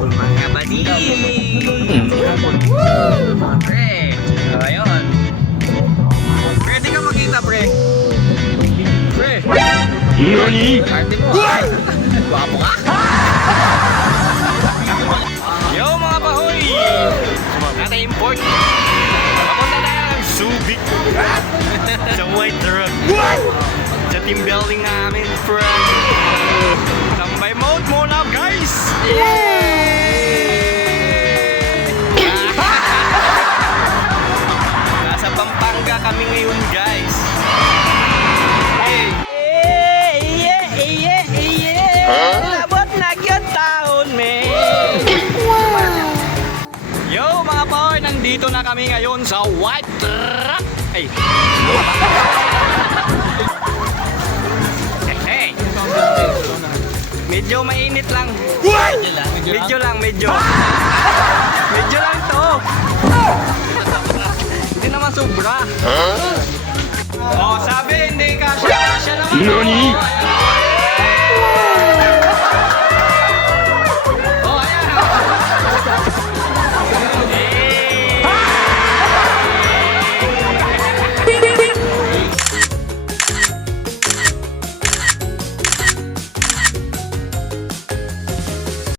mga badi. Pre, ayun. Pre, di ka makita, pre. Pre. Arte mo. Guwapo ka. Yo, mga bahoy. Nata-import. Papunta na ng Subic. Sa White Rock. Sa team building namin, friend. Tambay mode muna, guys. Nasa Pampanga kami ngayon, guys. Labot na gyud taon, me. Yo, mga boy, nandito na kami ngayon sa White Rock. Ay. Hey. Medyo mainit lang. Medyo lang. Medyo lang to. Hindi naman sobra. Oh, sabi hindi kasya naman.